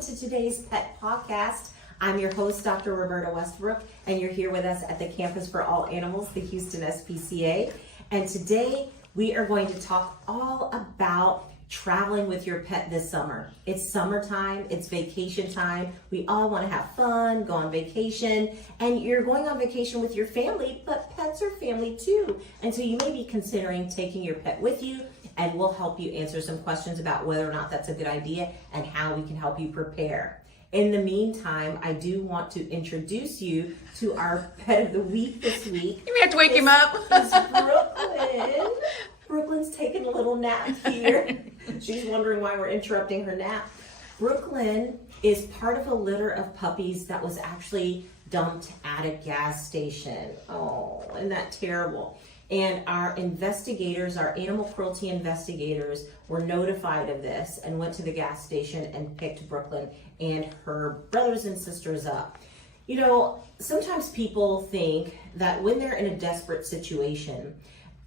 to today's Pet Pawcast. I'm your host, Dr. Roberta Westbrook, and you're here with us at the Campus for All Animals, the Houston SPCA. And today we are going to talk all about traveling with your pet this summer. It's summertime, it's vacation time. We all want to have fun, go on vacation, and you're going on vacation with your family, but pets are family too. And so you may be considering taking your pet with you, and we'll help you answer some questions about whether or not that's a good idea and how we can help you prepare. In the meantime, I do want to introduce you to our pet of the week this week. You may have to wake him up. It's Brooklyn. Brooklyn's taking a little nap here. She's wondering why we're interrupting her nap. Brooklyn is part of a litter of puppies that was actually dumped at a gas station. Oh, isn't that terrible? And our investigators, our animal cruelty investigators, were notified of this and went to the gas station and picked Brooklyn and her brothers and sisters up. You know, sometimes people think that when they're in a desperate situation,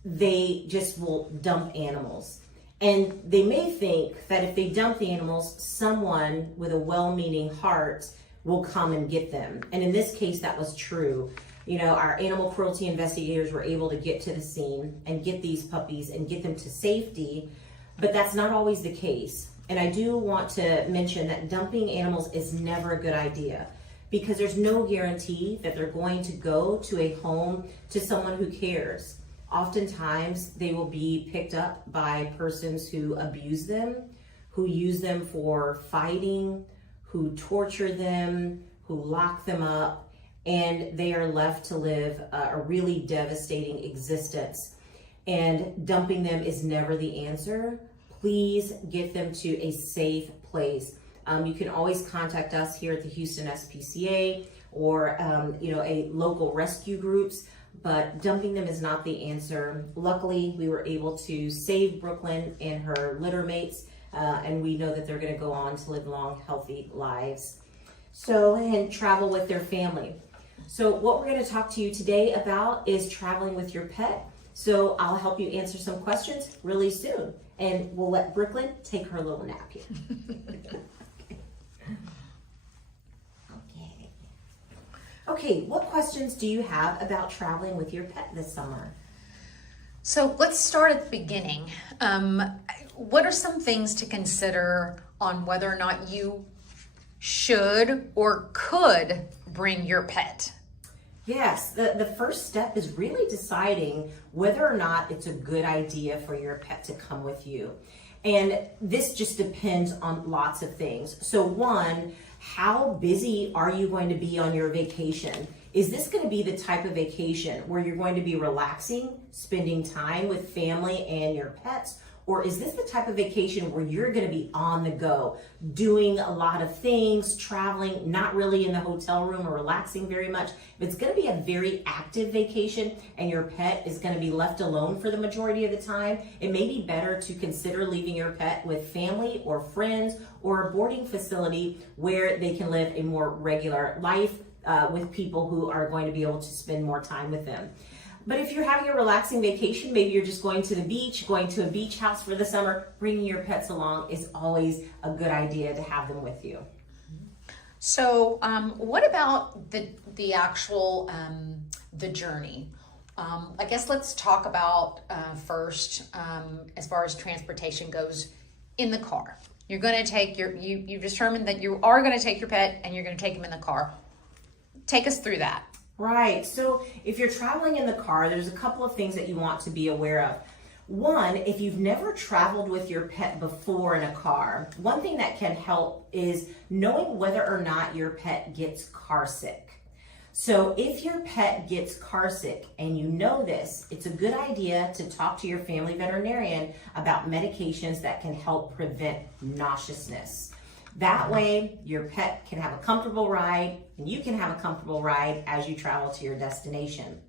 they just will dump animals. And they may think that if they dump the animals, someone with a well-meaning heart will come and get them. And in this case, that was true. You know, our animal cruelty investigators were able to get to the scene and get these puppies and get them to safety, but that's not always the case. And I do want to mention that dumping animals is never a good idea because there's no guarantee that they're going to go to a home to someone who cares. Oftentimes, they will be picked up by persons who abuse them, who use them for fighting, who torture them, who lock them up, and they are left to live a really devastating existence. And dumping them is never the answer. Please get them to a safe place. You can always contact us here at the Houston SPCA or a local rescue groups, but dumping them is not the answer. Luckily, we were able to save Brooklyn and her litter mates, and we know that they're gonna go on to live long, healthy lives. So, and travel with their family. So what we're going to talk to you today about is traveling with your pet. So I'll help you answer some questions really soon. And we'll let Brooklyn take her little nap here. Okay, what questions do you have about traveling with your pet this summer? So let's start at the beginning. What are some things to consider on whether or not you should or could bring your pet? Yes, the first step is really deciding whether or not it's a good idea for your pet to come with you. And this just depends on lots of things. So one, how busy are you going to be on your vacation? Is this going to be the type of vacation where you're going to be relaxing, spending time with family and your pets? Or is this the type of vacation where you're going to be on the go, doing a lot of things, traveling, not really in the hotel room or relaxing very much? If it's going to be a very active vacation and your pet is going to be left alone for the majority of the time, it may be better to consider leaving your pet with family or friends or a boarding facility where they can live a more regular life with people who are going to be able to spend more time with them. But if you're having a relaxing vacation, maybe you're just going to the beach, going to a beach house for the summer, bringing your pets along is always a good idea to have them with you. So what about the actual, the journey? I guess let's talk about first, as far as transportation goes in the car. You're going to take you've determined that you are going to take your pet and you're going to take him in the car. Take us through that. Right. So if you're traveling in the car, there's a couple of things that you want to be aware of. One, if you've never traveled with your pet before in a car, one thing that can help is knowing whether or not your pet gets car sick. So if your pet gets car sick and you know this, it's a good idea to talk to your family veterinarian about medications that can help prevent nauseousness. That way, your pet can have a comfortable ride and you can have a comfortable ride as you travel to your destination.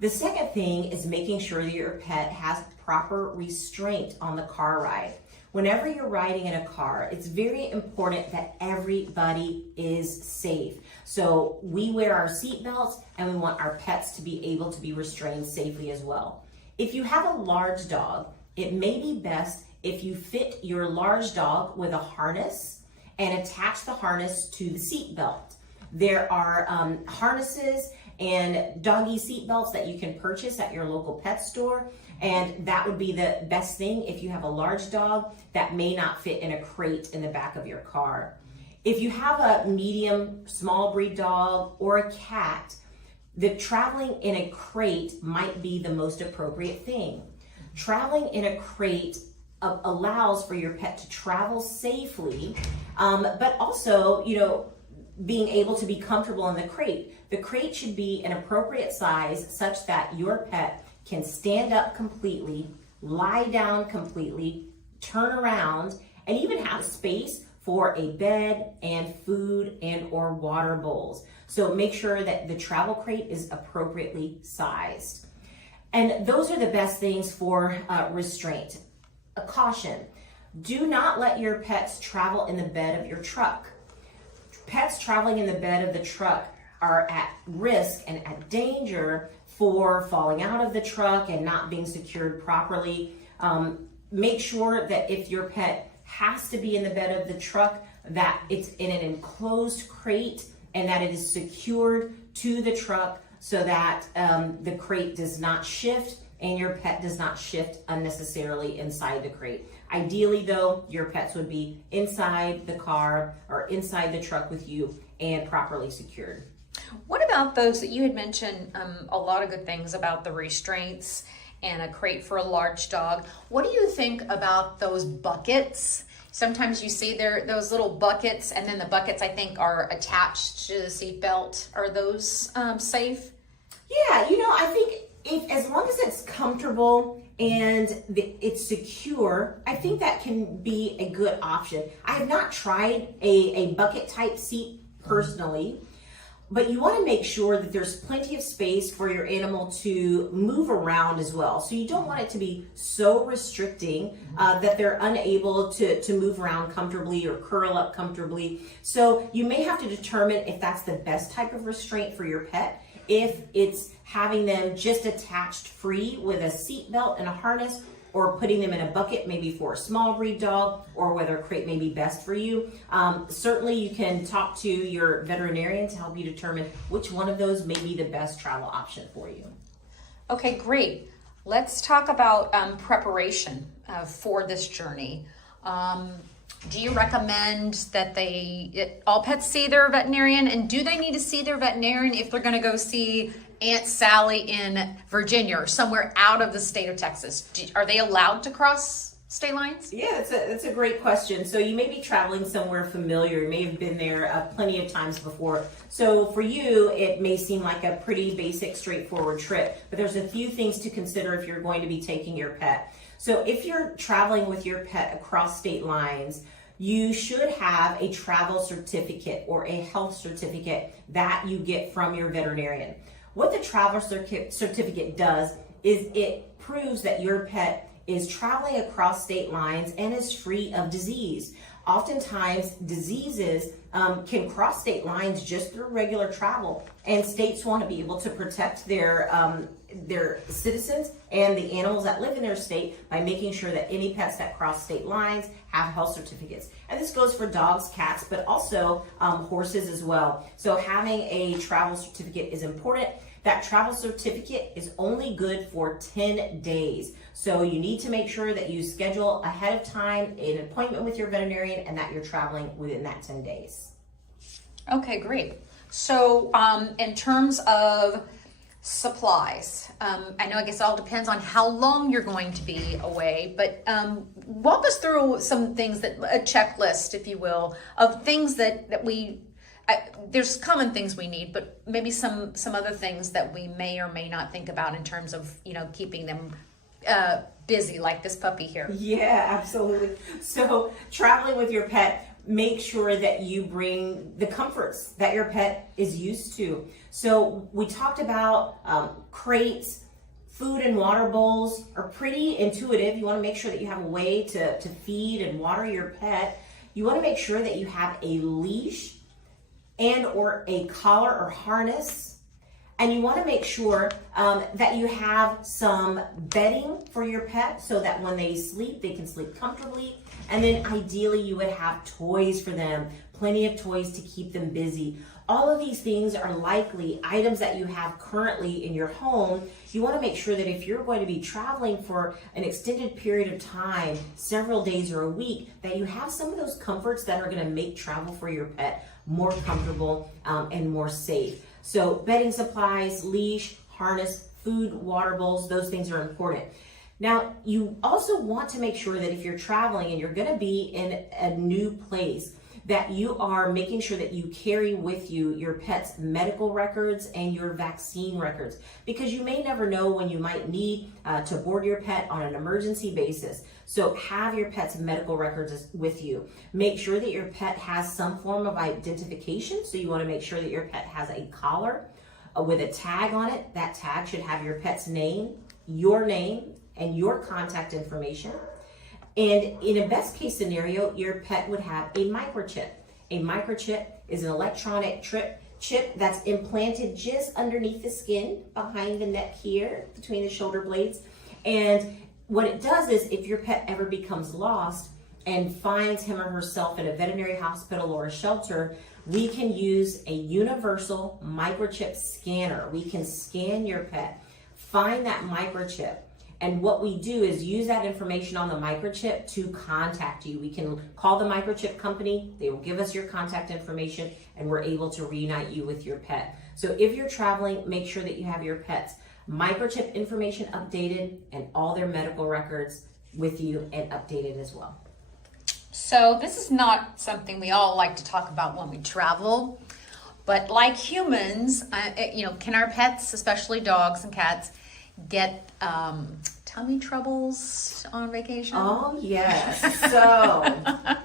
The second thing is making sure that your pet has proper restraint on the car ride. Whenever you're riding in a car, it's very important that everybody is safe. So we wear our seat belts and we want our pets to be able to be restrained safely as well. If you have a large dog, it may be best if you fit your large dog with a harness and attach the harness to the seat belt. There are harnesses and doggy seat belts that you can purchase at your local pet store, and that would be the best thing if you have a large dog that may not fit in a crate in the back of your car. If you have a medium, small breed dog or a cat, the traveling in a crate might be the most appropriate thing. Traveling in a crate allows for your pet to travel safely, but also, being able to be comfortable in the crate. The crate should be an appropriate size such that your pet can stand up completely, lie down completely, turn around, and even have space for a bed and food and or water bowls. So make sure that the travel crate is appropriately sized. And those are the best things for restraint. A caution, do not let your pets travel in the bed of your truck. Pets traveling in the bed of the truck are at risk and at danger for falling out of the truck and not being secured properly. Make sure that if your pet has to be in the bed of the truck, that it's in an enclosed crate and that it is secured to the truck so that the crate does not shift and your pet does not shift unnecessarily inside the crate. Ideally though, your pets would be inside the car or inside the truck with you and properly secured. What about those that you had mentioned, a lot of good things about the restraints and a crate for a large dog. What do you think about those buckets? Sometimes you see those little buckets, and then the buckets I think are attached to the seat belt. Are those safe? Yeah, I think as long as it's comfortable and it's secure, I think that can be a good option. I have not tried a bucket type seat personally, but you want to make sure that there's plenty of space for your animal to move around as well. So you don't want it to be so restricting that they're unable to move around comfortably or curl up comfortably. So you may have to determine if that's the best type of restraint for your pet. If it's having them just attached free with a seat belt and a harness, or putting them in a bucket maybe for a small breed dog, or whether a crate may be best for you. Certainly you can talk to your veterinarian to help you determine which one of those may be the best travel option for you. Okay, great. Let's talk about preparation for this journey. Do you recommend that all pets see their veterinarian, and do they need to see their veterinarian if they're going to go see Aunt Sally in Virginia or somewhere out of the state of Texas? Are they allowed to cross state lines? Yeah, that's a great question. So you may be traveling somewhere familiar. You may have been there plenty of times before. So for you, it may seem like a pretty basic, straightforward trip, but there's a few things to consider if you're going to be taking your pet. So if you're traveling with your pet across state lines, you should have a travel certificate or a health certificate that you get from your veterinarian. What the travel certificate does is it proves that your pet is traveling across state lines and is free of disease. Oftentimes, diseases can cross state lines just through regular travel, and states want to be able to protect their citizens and the animals that live in their state by making sure that any pets that cross state lines have health certificates. And this goes for dogs, cats, but also horses as well. So having a travel certificate is important. That travel certificate is only good for 10 days. So you need to make sure that you schedule ahead of time an appointment with your veterinarian and that you're traveling within that 10 days. Okay, great. So in terms of supplies, I know I guess it all depends on how long you're going to be away, but walk us through some things, a checklist, if you will, of things that we, there's common things we need, but maybe some other things that we may or may not think about in terms of, keeping them busy, like this puppy here. Yeah, absolutely. So traveling with your pet, make sure that you bring the comforts that your pet is used to. So we talked about crates, food and water bowls are pretty intuitive. You want to make sure that you have a way to feed and water your pet. You want to make sure that you have a leash and or a collar or harness, And you want to make sure that you have some bedding for your pet so that when they sleep, they can sleep comfortably. And then ideally you would have toys for them, plenty of toys to keep them busy. All of these things are likely items that you have currently in your home. You want to make sure that if you're going to be traveling for an extended period of time, several days or a week, that you have some of those comforts that are going to make travel for your pet more comfortable and more safe. So bedding supplies, leash, harness, food, water bowls, those things are important. Now, you also want to make sure that if you're traveling and you're going to be in a new place, that you are making sure that you carry with you your pet's medical records and your vaccine records, because you may never know when you might need to board your pet on an emergency basis. So have your pet's medical records with you. Make sure that your pet has some form of identification. So you want to make sure that your pet has a collar with a tag on it. That tag should have your pet's name, and your contact information. And in a best case scenario, your pet would have a microchip. A microchip is an electronic chip that's implanted just underneath the skin, behind the neck here, between the shoulder blades. And what it does is if your pet ever becomes lost and finds him or herself in a veterinary hospital or a shelter, we can use a universal microchip scanner. We can scan your pet, find that microchip. And what we do is use that information on the microchip to contact you. We can call the microchip company, they will give us your contact information, and we're able to reunite you with your pet. So if you're traveling, make sure that you have your pet's microchip information updated and all their medical records with you and updated as well. So this is not something we all like to talk about when we travel, but like humans, can our pets, especially dogs and cats, get tummy troubles on vacation? Oh yes. So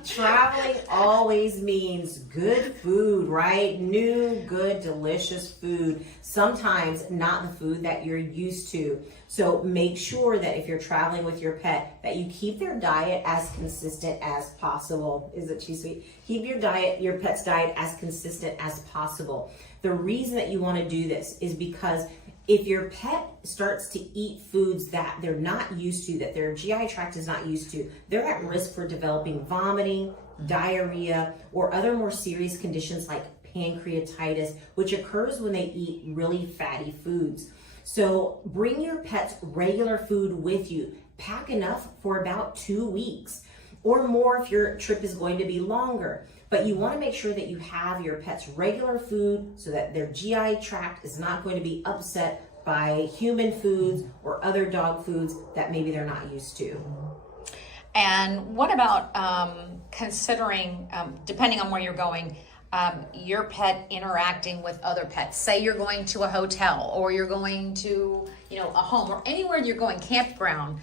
traveling always means good food, right? New, good, delicious food. Sometimes not the food that you're used to. So make sure that if you're traveling with your pet, that you keep their diet as consistent as possible. Is it too sweet? Keep your pet's diet as consistent as possible. The reason that you want to do this is because if your pet starts to eat foods that they're not used to, that their GI tract is not used to, they're at risk for developing vomiting, diarrhea, or other more serious conditions like pancreatitis, which occurs when they eat really fatty foods. So bring your pet's regular food with you. Pack enough for about 2 weeks or more if your trip is going to be longer. But you want to make sure that you have your pet's regular food so that their GI tract is not going to be upset by human foods or other dog foods that maybe they're not used to. And what about considering, depending on where you're going, your pet interacting with other pets? Say you're going to a hotel or you're going to, a home or anywhere you're going, campground.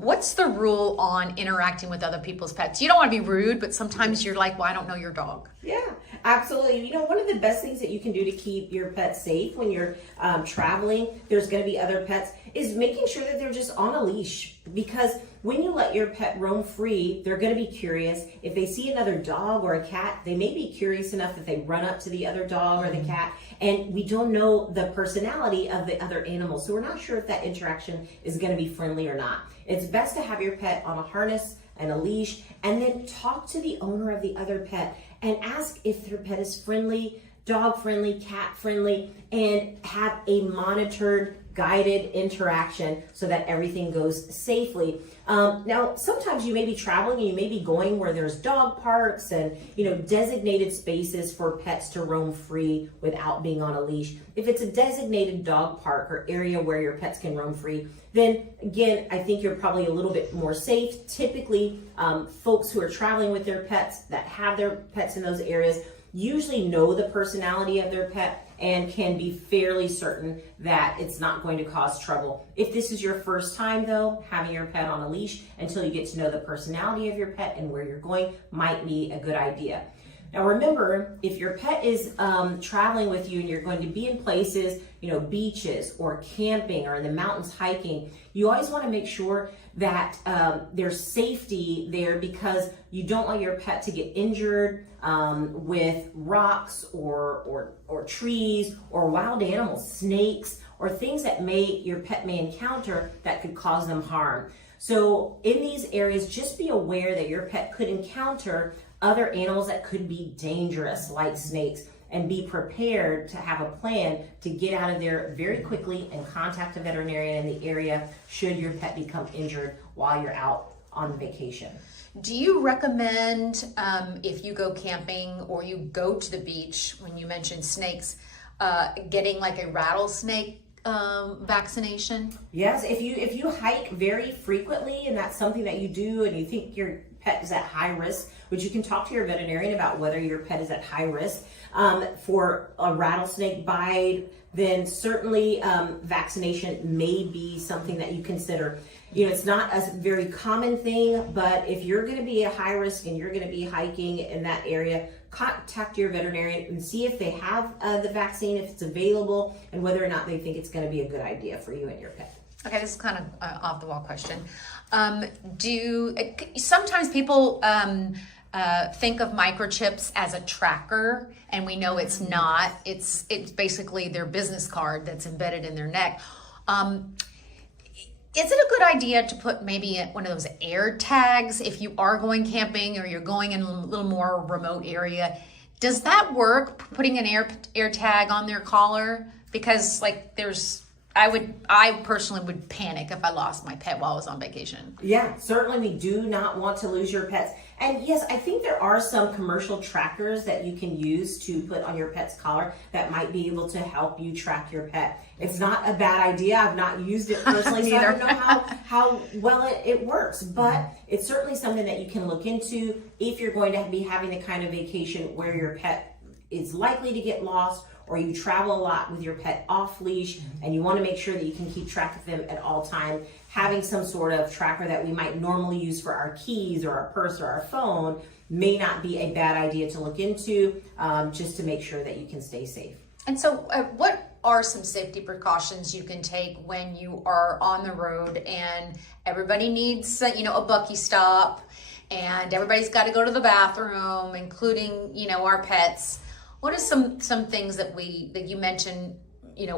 What's the rule on interacting with other people's pets? You don't want to be rude, but sometimes you're like, well, I don't know your dog. Yeah, absolutely. One of the best things that you can do to keep your pet safe when you're traveling, there's going to be other pets, is making sure that they're just on a leash. Because when you let your pet roam free, they're going to be curious. If they see another dog or a cat, they may be curious enough that they run up to the other dog or the cat. And we don't know the personality of the other animals. So we're not sure if that interaction is going to be friendly or not. It's best to have your pet on a harness and a leash, and then talk to the owner of the other pet and ask if their pet is friendly, dog friendly, cat friendly, and have a monitored, guided interaction so that everything goes safely. Now, sometimes you may be traveling and you may be going where there's dog parks and designated spaces for pets to roam free without being on a leash. If it's a designated dog park or area where your pets can roam free, then again, I think you're probably a little bit more safe. Typically, folks who are traveling with their pets that have their pets in those areas usually know the personality of their pet and can be fairly certain that it's not going to cause trouble. If this is your first time though, having your pet on a leash until you get to know the personality of your pet and where you're going might be a good idea. Now remember, if your pet is traveling with you and you're going to be in places, beaches or camping or in the mountains hiking, you always want to make sure that there's safety there, because you don't want your pet to get injured with rocks or trees or wild animals, snakes, or things that your pet may encounter that could cause them harm. So in these areas, just be aware that your pet could encounter other animals that could be dangerous, like snakes, and be prepared to have a plan to get out of there very quickly and contact a veterinarian in the area should your pet become injured while you're out on vacation. Do you recommend, if you go camping or you go to the beach, when you mentioned snakes, getting like a rattlesnake vaccination? Yes, if you hike very frequently and that's something that you do and you think your pet is at high risk, which you can talk to your veterinarian about whether your pet is at high risk for a rattlesnake bite, then certainly vaccination may be something that you consider. It's not a very common thing, but if you're going to be at high risk and you're going to be hiking in that area, contact your veterinarian and see if they have the vaccine, if it's available, and whether or not they think it's going to be a good idea for you and your pet. Okay, this is kind of off the wall question. Sometimes people think of microchips as a tracker, and we know it's not. It's basically their business card that's embedded in their neck. Is it a good idea to put maybe one of those air tags if you are going camping or you're going in a little more remote area? Does that work, putting an air tag on their collar? Because I personally would panic if I lost my pet while I was on vacation. Yeah, certainly we do not want to lose your pets. And yes, I think there are some commercial trackers that you can use to put on your pet's collar that might be able to help you track your pet. It's not a bad idea. I've not used it personally, so I don't know how well it works, but it's certainly something that you can look into if you're going to be having the kind of vacation where your pet is likely to get lost, or you travel a lot with your pet off leash and you want to make sure that you can keep track of them at all time. Having some sort of tracker that we might normally use for our keys or our purse or our phone may not be a bad idea to look into, just to make sure that you can stay safe. And so what are some safety precautions you can take when you are on the road and everybody needs a bucky stop and everybody's got to go to the bathroom, including our pets? What are some things that you mentioned,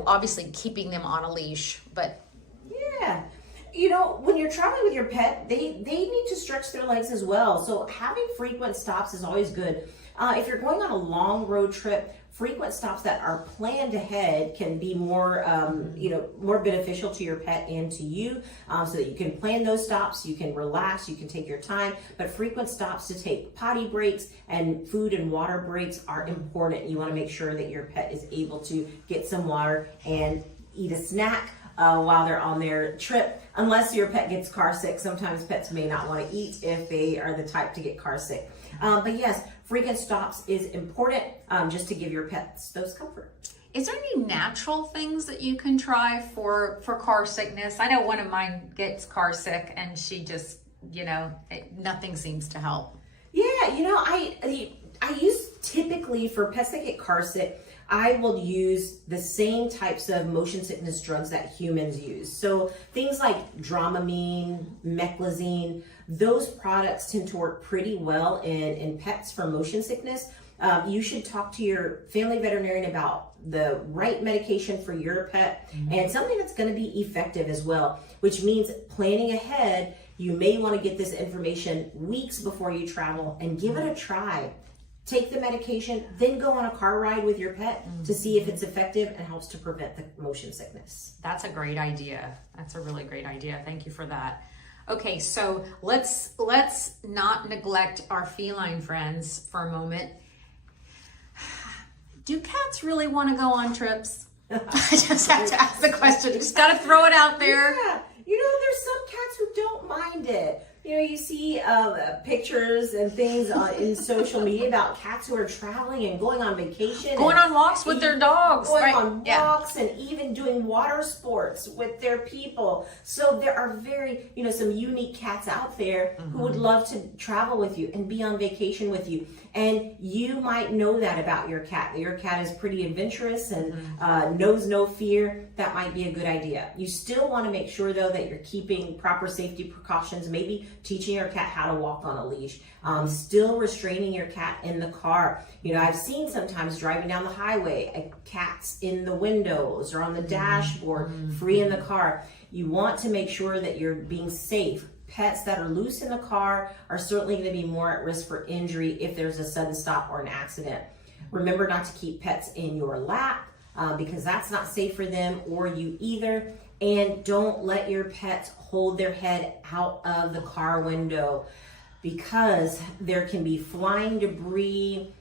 obviously keeping them on a leash, but... Yeah. When you're traveling with your pet, they need to stretch their legs as well. So having frequent stops is always good. If you're going on a long road trip, frequent stops that are planned ahead can be more, more beneficial to your pet and to you, so that you can plan those stops, you can relax, you can take your time. But frequent stops to take potty breaks and food and water breaks are important. You want to make sure that your pet is able to get some water and eat a snack while they're on their trip, unless your pet gets car sick. Sometimes pets may not want to eat if they are the type to get car sick. But yes, frequent stops is important, just to give your pets those comfort. Is there any natural things that you can try for car sickness? I know one of mine gets car sick and she just, nothing seems to help. Yeah, I use typically for pets that get car sick, I will use the same types of motion sickness drugs that humans use. So things like Dramamine, Meclizine, those products tend to work pretty well in pets for motion sickness. You should talk to your family veterinarian about the right medication for your pet, and something that's going to be effective as well, which means planning ahead. You may want to get this information weeks before you travel and give it a try. Take the medication, then go on a car ride with your pet to see if it's effective and helps to prevent the motion sickness. That's a great idea. That's a really great idea. Thank you for that. Okay, so let's not neglect our feline friends for a moment. Do cats really want to go on trips? I just have to ask the question. Just got to throw it out there. Yeah, there's some cats who don't mind it. You know, you see pictures and things in social media about cats who are traveling and going on vacation. Going on walks with their dogs. Going right. on walks and even doing water sports with their people. So there are very, some unique cats out there who would love to travel with you and be on vacation with you. And you might know that about your cat. That your cat is pretty adventurous and knows no fear. That might be a good idea. You still want to make sure, though, that you're keeping proper safety precautions, maybe teaching your cat how to walk on a leash, still restraining your cat in the car. I've seen sometimes driving down the highway, cats in the windows or on the dashboard, free in the car. You want to make sure that you're being safe. Pets that are loose in the car are certainly going to be more at risk for injury if there's a sudden stop or an accident. Remember not to keep pets in your lap because that's not safe for them or you either. And don't let your pets hold their head out of the car window because there can be flying debris,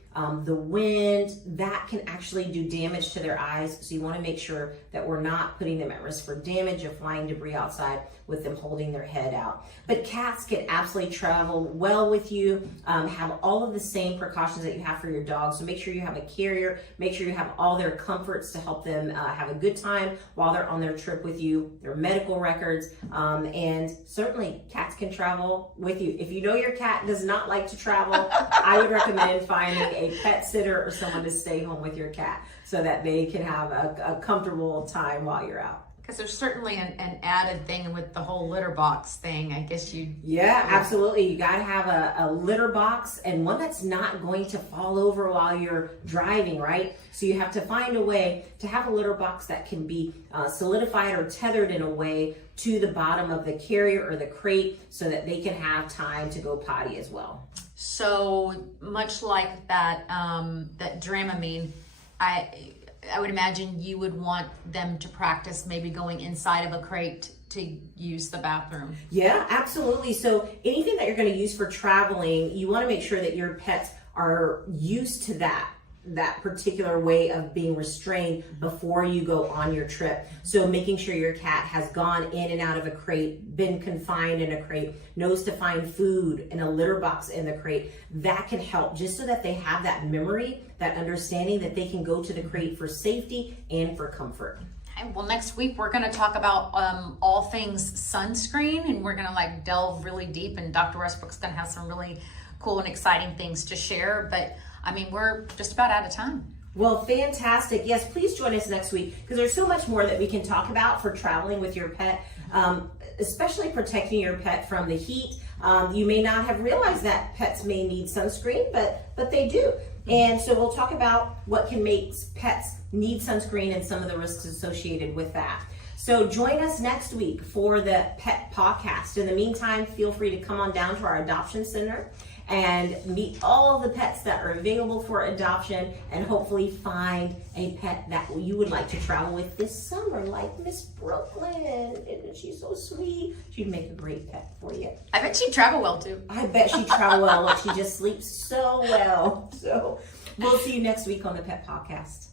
the wind, that can actually do damage to their eyes. So you want to make sure that we're not putting them at risk for damage of flying debris outside with them holding their head out. But cats can absolutely travel well with you, have all of the same precautions that you have for your dog. So make sure you have a carrier, make sure you have all their comforts to help them have a good time while they're on their trip with you, their medical records, and certainly cats can travel with you. If you know your cat does not like to travel, I would recommend finding a pet sitter or someone to stay home with your cat so that they can have a comfortable time while you're out. Because there's certainly an added thing with the whole litter box thing. I guess Yeah, absolutely. You got to have a litter box and one that's not going to fall over while you're driving, right? So you have to find a way to have a litter box that can be solidified or tethered in a way to the bottom of the carrier or the crate so that they can have time to go potty as well. So much like that Dramamine, I would imagine you would want them to practice maybe going inside of a crate to use the bathroom. Yeah, absolutely. So anything that you're going to use for traveling, you want to make sure that your pets are used to that particular way of being restrained before you go on your trip. So making sure your cat has gone in and out of a crate, been confined in a crate, knows to find food in a litter box in the crate, that can help just so that they have that memory, that understanding that they can go to the crate for safety and for comfort. Okay, well, next week we're going to talk about all things sunscreen, and we're going to delve really deep, and Dr. Westbrook's going to have some really cool and exciting things to share. But we're just about out of time. Well, fantastic. Yes, please join us next week because there's so much more that we can talk about for traveling with your pet, especially protecting your pet from the heat. You may not have realized that pets may need sunscreen, but they do. And so we'll talk about what can make pets need sunscreen and some of the risks associated with that. So join us next week for the Pet Pawcast. In the meantime, feel free to come on down to our adoption center and meet all of the pets that are available for adoption and hopefully find a pet that you would like to travel with this summer, like Miss Brooklyn. Isn't she so sweet? She'd make a great pet for you. I bet she'd travel well too. I bet she'd travel well. Look, she just sleeps so well. So we'll see you next week on the Pet Pawcast.